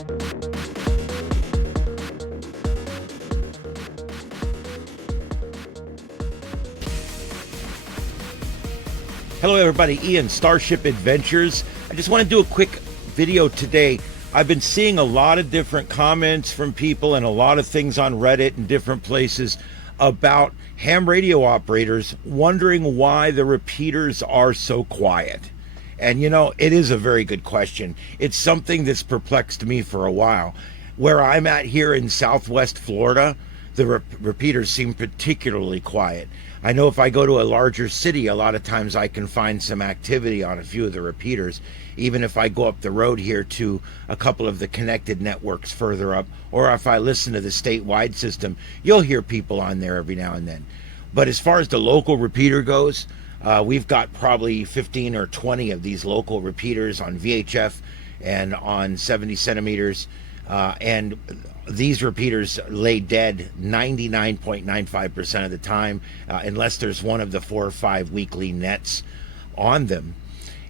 Hello everybody, Ian, Starship Adventures. I just want to do a quick video today. I've been seeing a lot of different comments from people and a lot of things on Reddit and different places about ham radio operators wondering why the repeaters are so quiet. And you know, it is a very good question. It's something that's perplexed me for a while. Where I'm at here in Southwest Florida, the repeaters seem particularly quiet. I know if I go to a larger city, a lot of times I can find some activity on a few of the repeaters. Even if I go up the road here to a couple of the connected networks further up, or if I listen to the statewide system, you'll hear people on there every now and then. But as far as the local repeater goes, we've got probably 15 or 20 of these local repeaters on VHF and on 70 centimeters. And these repeaters lay dead 99.95% of the time, unless there's one of the 4 or 5 weekly nets on them.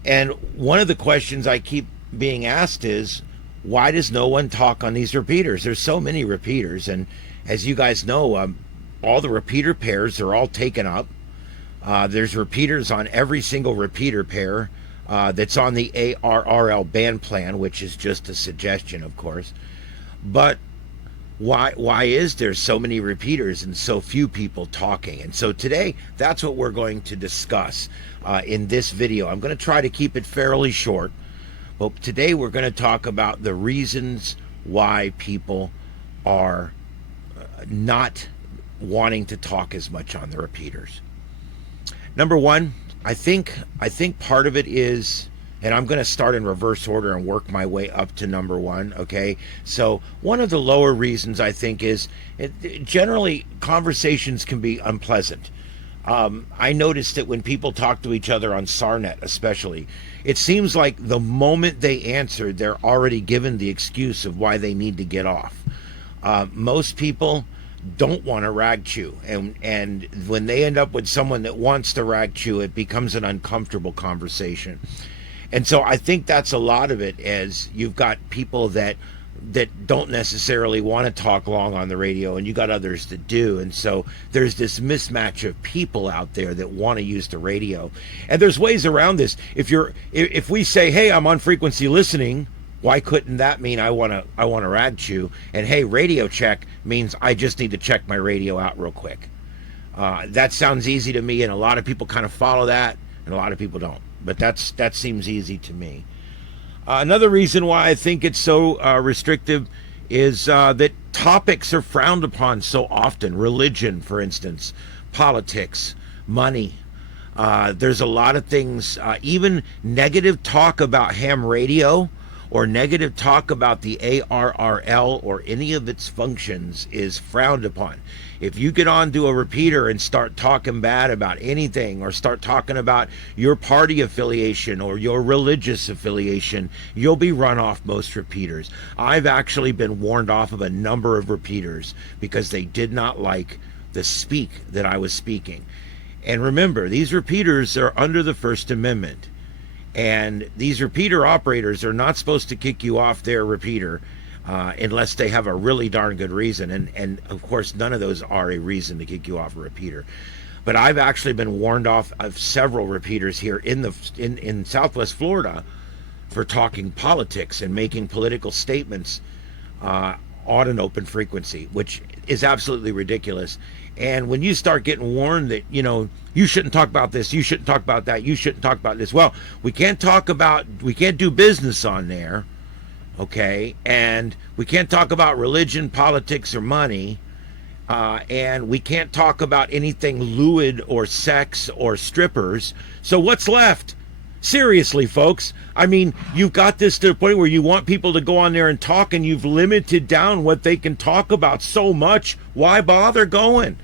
And one of the questions I keep being asked is, why does no one talk on these repeaters? There's so many repeaters, and as you guys know, all the repeater pairs are all taken up. There's repeaters on every single repeater pair that's on the ARRL band plan, which is just a suggestion, of course. But why is there so many repeaters and so few people talking? And so today, that's what we're going to discuss in this video. I'm going to try to keep it fairly short, but today we're going to talk about the reasons why people are not wanting to talk as much on the repeaters. Number one, I think part of it is, and I'm going to start in reverse order and work my way up to number one, okay? So one of the lower reasons I think is, generally conversations can be unpleasant. I noticed that when people talk to each other on SARnet especially, it seems like the moment they answer, they're already given the excuse of why they need to get off. Most people don't want to rag chew, and when they end up with someone that wants to rag chew, it becomes an uncomfortable conversation. And so I think that's a lot of it, as you've got people that don't necessarily want to talk long on the radio, and you got others that do. And so there's this mismatch of people out there that want to use the radio. And there's ways around this. If we say, hey, I'm on frequency listening, why couldn't that mean I want to rag chew? And hey, radio check means I just need to check my radio out real quick. That sounds easy to me, and a lot of people kind of follow that, and a lot of people don't. But that seems easy to me. Another reason why I think it's so restrictive is that topics are frowned upon so often. Religion, for instance, politics, money. There's a lot of things, even negative talk about ham radio or negative talk about the ARRL or any of its functions is frowned upon. If you get onto a repeater and start talking bad about anything, or start talking about your party affiliation or your religious affiliation, you'll be run off most repeaters. I've actually been warned off of a number of repeaters because they did not like the speak that I was speaking. And remember, these repeaters are under the First Amendment. And these repeater operators are not supposed to kick you off their repeater unless they have a really darn good reason. And of course, none of those are a reason to kick you off a repeater. But I've actually been warned off of several repeaters here in Southwest Florida for talking politics and making political statements on an open frequency, which is absolutely ridiculous. And when you start getting warned that, you know, you shouldn't talk about this, you shouldn't talk about that, you shouldn't talk about this. Well, we can't do business on there, okay? And we can't talk about religion, politics, or money. And we can't talk about anything lewd or sex or strippers. So what's left? Seriously, folks. I mean, you've got this to the point where you want people to go on there and talk, and you've limited down what they can talk about so much. Why bother going?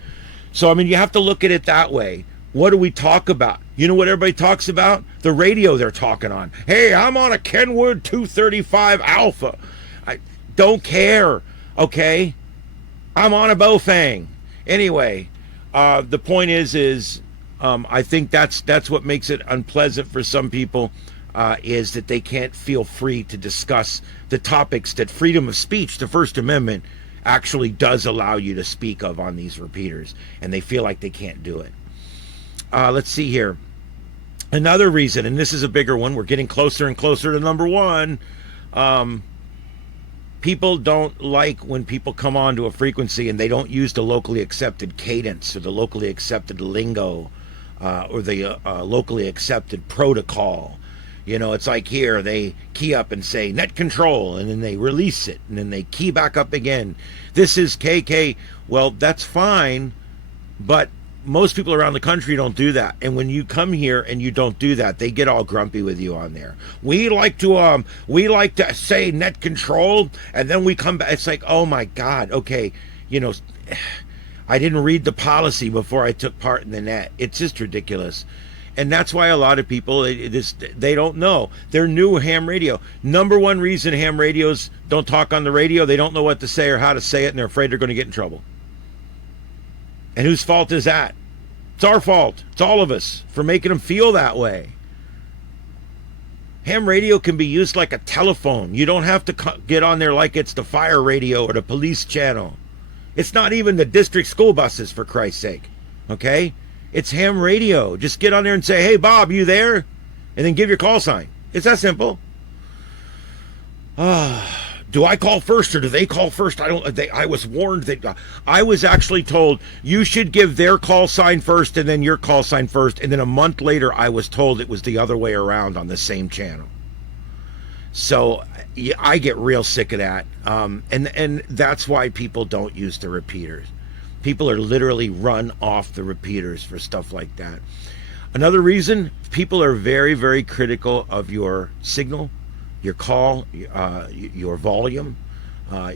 So, I mean, you have to look at it that way. What do we talk about? You know what everybody talks about? The radio they're talking on. Hey, I'm on a Kenwood 235 Alpha. I don't care, okay? I'm on a Beofung. Anyway, the point is I think that's what makes it unpleasant for some people. is that they can't feel free to discuss the topics that freedom of speech, the First Amendment, actually does allow you to speak of on these repeaters, and they feel like they can't do it. Let's see here. Another reason, and this is a bigger one, we're getting closer and closer to number one. People don't like when people come onto a frequency and they don't use the locally accepted cadence or the locally accepted lingo or the locally accepted protocol. You know, it's like here, they key up and say net control, and then they release it, and then they key back up again. This is KK. Well, that's fine, but most people around the country don't do that. And when you come here and you don't do that, they get all grumpy with you on there. We like to say net control, and then we come back. It's like, oh my God, okay, you know, I didn't read the policy before I took part in the net. It's just ridiculous. And that's why a lot of people, they don't know. They're new ham radio. Number one reason ham radios don't talk on the radio, they don't know what to say or how to say it, and they're afraid they're going to get in trouble. And whose fault is that? It's our fault. It's all of us for making them feel that way. Ham radio can be used like a telephone. You don't have to get on there like it's the fire radio or the police channel. It's not even the district school buses, for Christ's sake. Okay? It's ham radio. Just get on there and say, hey, Bob, you there? And then give your call sign. It's that simple. Do I call first or do they call first? I was warned that I was actually told you should give their call sign first and then your call sign first. And then a month later, I was told it was the other way around on the same channel. So I get real sick of that. And that's why people don't use the repeaters. People are literally run off the repeaters for stuff like that. Another reason, people are very, very critical of your signal, your call, your volume,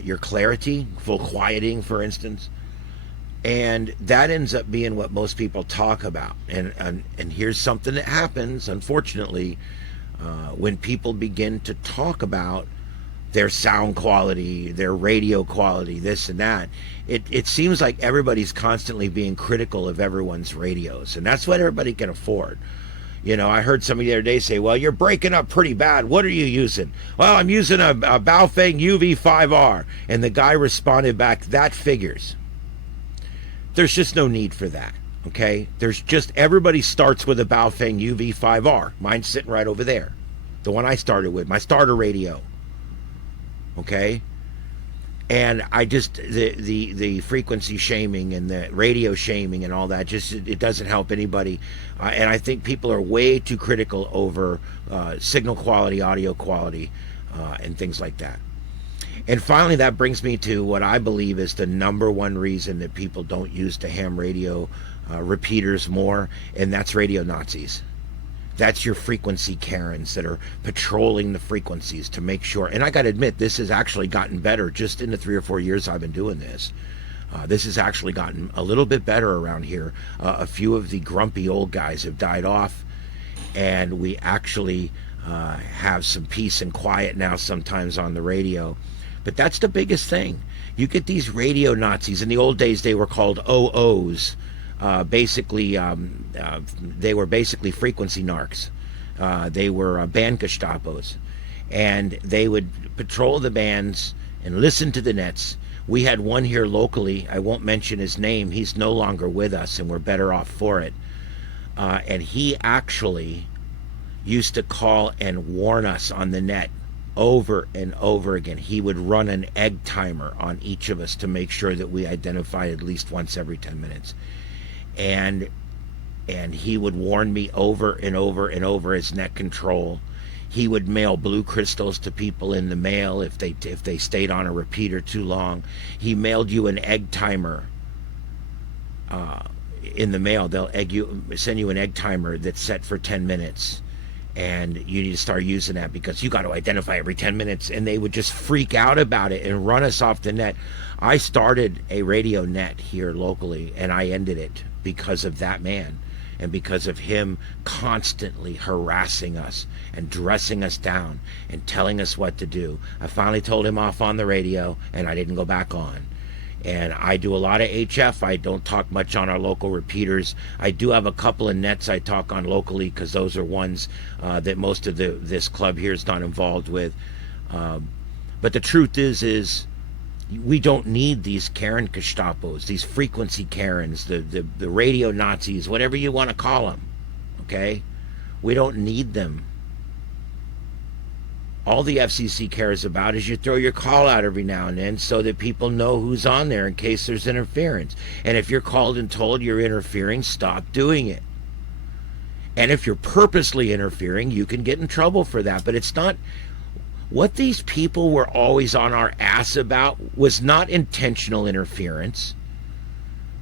your clarity, full quieting, for instance. And that ends up being what most people talk about. And here's something that happens, unfortunately, when people begin to talk about their sound quality, their radio quality, this and that. It seems like everybody's constantly being critical of everyone's radios, and that's what everybody can afford. You know, I heard somebody the other day say, well, you're breaking up pretty bad. What are you using? Well, I'm using a Beofung UV5R. And the guy responded back, that figures. There's just no need for that, okay? Everybody starts with a Beofung UV5R. Mine's sitting right over there. The one I started with, my starter radio. Okay, and I just the frequency shaming and the radio shaming and all that, just it doesn't help anybody, and I think people are way too critical over signal quality, audio quality, and things like that. And finally, that brings me to what I believe is the number one reason that people don't use the ham radio repeaters more, and that's radio Nazis. That's your frequency Karens that are patrolling the frequencies to make sure. And I got to admit, this has actually gotten better just in the 3 or 4 years I've been doing this. This has actually gotten a little bit better around here. A few of the grumpy old guys have died off, and we actually have some peace and quiet now sometimes on the radio. But that's the biggest thing. You get these radio Nazis. In the old days, they were called OOs. They were basically frequency narcs. They were band Gestapos, and they would patrol the bands and listen to the nets. We had one here locally. I won't mention his name. He's no longer with us, and we're better off for it. And he actually used to call and warn us on the net over and over again. He would run an egg timer on each of us to make sure that we identified at least once every 10 minutes. And he would warn me over and over and over as net control. He would mail blue crystals to people in the mail if they stayed on a repeater too long. He mailed you an egg timer in the mail. They'll send you an egg timer that's set for 10 minutes. And you need to start using that because you got to identify every 10 minutes. And they would just freak out about it and run us off the net. I started a radio net here locally, and I ended it because of that man and because of him constantly harassing us and dressing us down and telling us what to do. I finally told him off on the radio, and I didn't go back on. And I do a lot of HF. I don't talk much on our local repeaters. I do have a couple of nets I talk on locally because those are ones that most of this club here is not involved with. But the truth is we don't need these Karen Gestapos, these frequency Karens, the radio Nazis, whatever you want to call them. Okay? We don't need them. All the FCC cares about is you throw your call out every now and then so that people know who's on there in case there's interference. And if you're called and told you're interfering, stop doing it. And if you're purposely interfering, you can get in trouble for that. But it's not... What these people were always on our ass about was not intentional interference.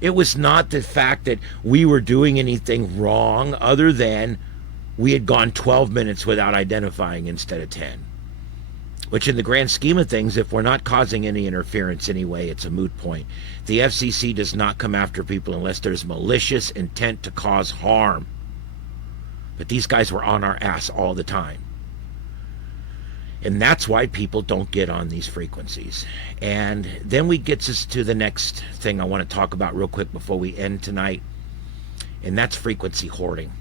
It was not the fact that we were doing anything wrong other than we had gone 12 minutes without identifying instead of 10. Which in the grand scheme of things, if we're not causing any interference anyway, it's a moot point. The FCC does not come after people unless there's malicious intent to cause harm. But these guys were on our ass all the time. And that's why people don't get on these frequencies. And then we get us to the next thing I want to talk about real quick before we end tonight. And that's frequency hoarding.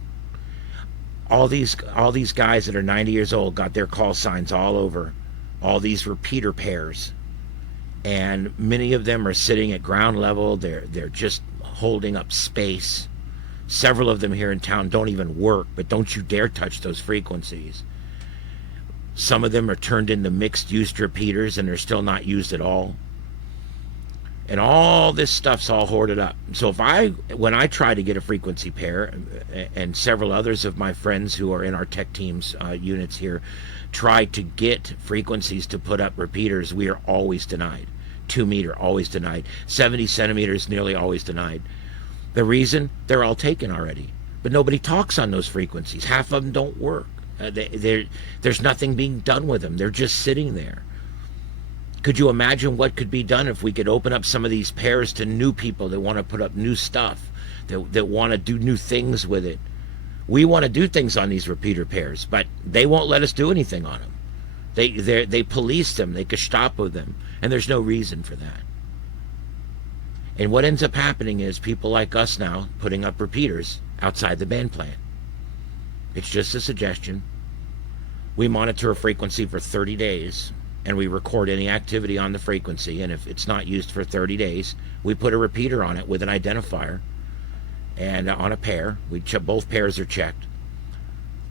All these guys that are 90 years old got their call signs all over all these repeater pairs, and many of them are sitting at ground level. They're just holding up space. Several of them here in town don't even work, but don't you dare touch those frequencies. Some of them are turned into mixed use repeaters and they're still not used at all. And all this stuff's all hoarded up. So when I try to get a frequency pair, and several others of my friends who are in our tech teams units here try to get frequencies to put up repeaters, we are always denied. 2 meter, always denied. 70 centimeters, nearly always denied. The reason? They're all taken already. But nobody talks on those frequencies. Half of them don't work. There's nothing being done with them. They're just sitting there. Could you imagine what could be done if we could open up some of these pairs to new people that want to put up new stuff, that want to do new things with it? We want to do things on these repeater pairs, but they won't let us do anything on them. They police them, they Gestapo them, and there's no reason for that. And what ends up happening is people like us now putting up repeaters outside the band plan. It's just a suggestion. We monitor a frequency for 30 days, and we record any activity on the frequency, and if it's not used for 30 days, we put a repeater on it with an identifier, and on a pair. Both pairs are checked,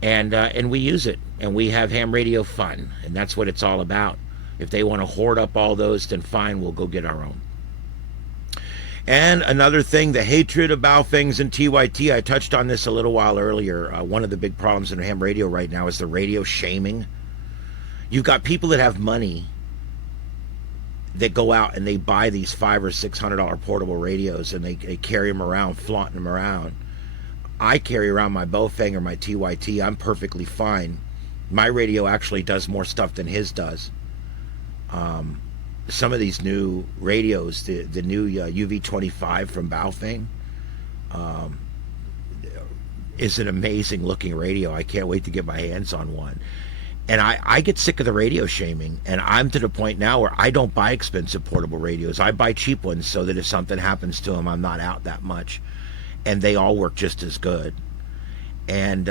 and we use it, and we have ham radio fun, and that's what it's all about. If they want to hoard up all those, then fine, we'll go get our own. And another thing, the hatred of Beofung and TYT. I touched on this a little while earlier. One of the big problems in ham radio right now is the radio shaming. You've got people that have money that go out and they buy these $500 or $600 portable radios, and they carry them around, flaunting them around. I carry around my Beofung or my TYT. I'm perfectly fine. My radio actually does more stuff than his does. Some of these new radios, the new UV25 from Beofung, is an amazing looking radio. I can't wait to get my hands on one. And I get sick of the radio shaming, and I'm to the point now where I don't buy expensive portable radios. I buy cheap ones so that if something happens to them, I'm not out that much. And they all work just as good. And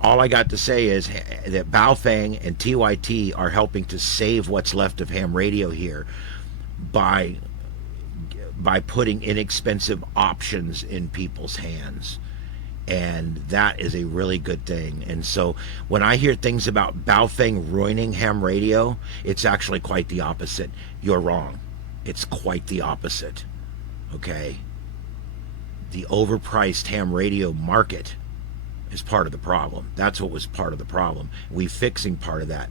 all I got to say is that Beofung and TYT are helping to save what's left of ham radio here by putting inexpensive options in people's hands. And that is a really good thing. And so when I hear things about Beofung ruining ham radio, it's actually quite the opposite. You're wrong. It's quite the opposite. Okay? The overpriced ham radio market is part of the problem. That's what was part of the problem. We're fixing part of that.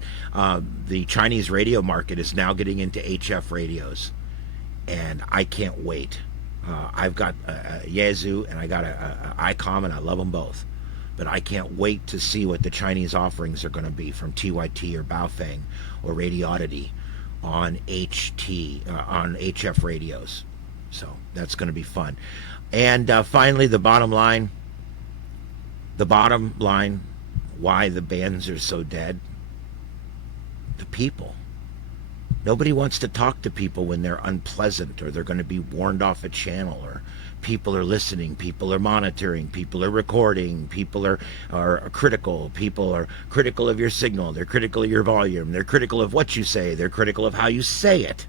The Chinese radio market is now getting into HF radios, and I can't wait. I've got a Yaesu and I got a ICOM, and I love them both. But I can't wait to see what the Chinese offerings are going to be from TYT or Beofung or Radioddity on HF radios. So that's going to be fun. And finally, the bottom line, why the bands are so dead. The people. Nobody wants to talk to people when they're unpleasant, or they're going to be warned off a channel, or people are listening, people are monitoring, people are recording, people are critical, people are critical of your signal, they're critical of your volume, they're critical of what you say, they're critical of how you say it.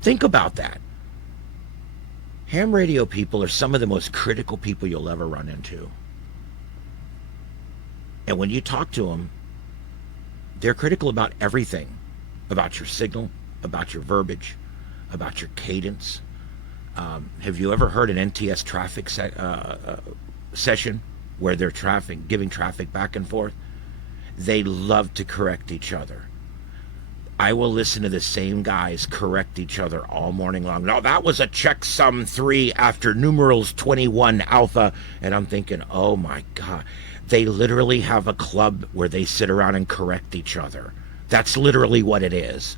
Think about that. Ham radio people are some of the most critical people you'll ever run into. And when you talk to them, they're critical about everything. About your signal, about your verbiage, about your cadence. Have you ever heard an NTS traffic session where they're giving traffic back and forth? They love to correct each other. I will listen to the same guys correct each other all morning long. No, that was a checksum 3 after numerals 21 alpha. And I'm thinking, oh my God. They literally have a club where they sit around and correct each other. That's literally what it is.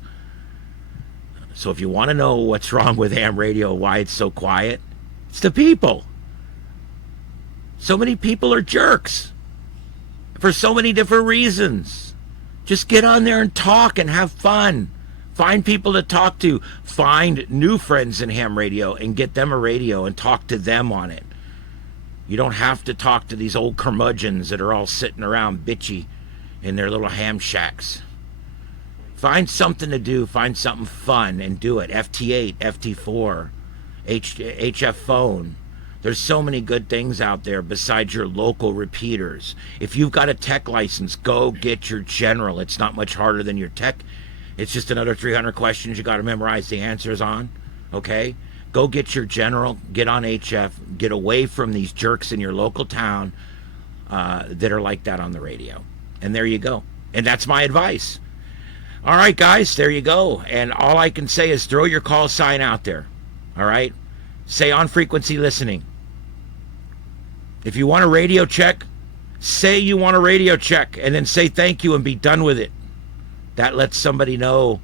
So if you want to know what's wrong with ham radio, why it's so quiet, it's the people. So many people are jerks for so many different reasons. Just get on there and talk and have fun. Find people to talk to. Find new friends in ham radio and get them a radio and talk to them on it. You don't have to talk to these old curmudgeons that are all sitting around bitchy in their little ham shacks. Find something to do, find something fun and do it. FT8, FT4, HF phone. There's so many good things out there besides your local repeaters. If you've got a tech license, go get your general. It's not much harder than your tech. It's just another 300 questions you got to memorize the answers on, okay? Go get your general, get on HF, get away from these jerks in your local town that are like that on the radio. And there you go. And that's my advice. All right, guys, there you go. And all I can say is throw your call sign out there. All right? Say on frequency listening. If you want a radio check, say you want a radio check and then say thank you and be done with it. That lets somebody know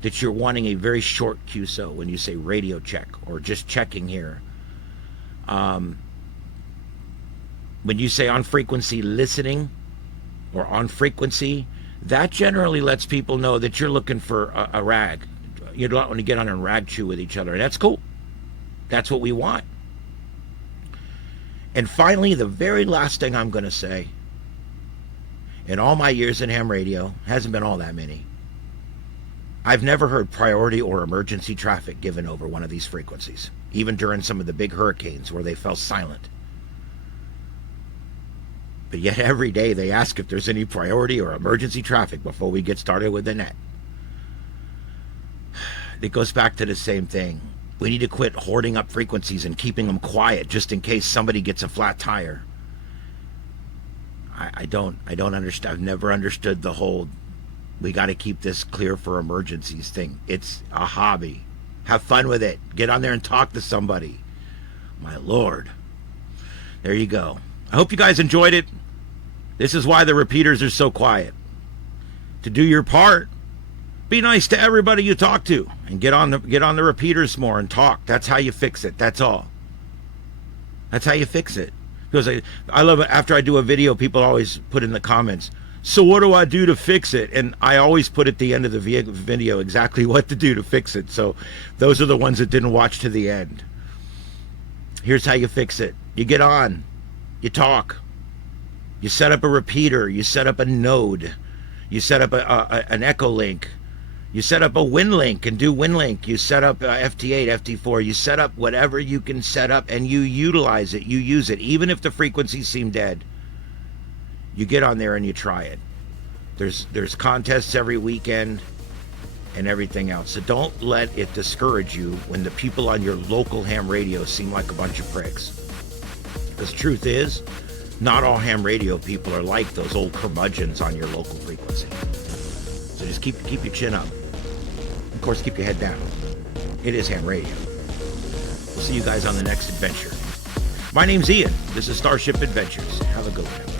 that you're wanting a very short QSO when you say radio check or just checking here. When you say on frequency listening or on frequency, that generally lets people know that you're looking for a rag. You don't want to get on and rag chew with each other, and that's cool. That's what we want. And finally, the very last thing I'm going to say, in all my years in ham radio, hasn't been all that many, I've never heard priority or emergency traffic given over one of these frequencies, even during some of the big hurricanes where they fell silent. But yet every day they ask if there's any priority or emergency traffic before we get started with the net. It goes back to the same thing. We need to quit hoarding up frequencies and keeping them quiet just in case somebody gets a flat tire. I don't understand. I've never understood the whole we got to keep this clear for emergencies thing. It's a hobby. Have fun with it. Get on there and talk to somebody. My Lord. There you go. I hope you guys enjoyed it. This is why the repeaters are so quiet. To do your part, be nice to everybody you talk to and get on the repeaters more and talk. That's how you fix it. That's all. That's how you fix it. Because I love it. After I do a video, people always put in the comments, so what do I do to fix it? And I always put at the end of the video exactly what to do to fix it. So those are the ones that didn't watch to the end. Here's how you fix it. You get on. You talk. You set up a repeater. You set up a node. You set up an echo link. You set up a WinLink and do WinLink. You set up FT8, FT4. You set up whatever you can set up and you utilize it. You use it. Even if the frequencies seem dead, you get on there and you try it. There's contests every weekend and everything else. So don't let it discourage you when the people on your local ham radio seem like a bunch of pricks. Because truth is, not all ham radio people are like those old curmudgeons on your local frequency. So just keep your chin up. Of course, keep your head down. It is ham radio. We'll see you guys on the next adventure. My name's Ian. This is Starship Adventures. Have a good one.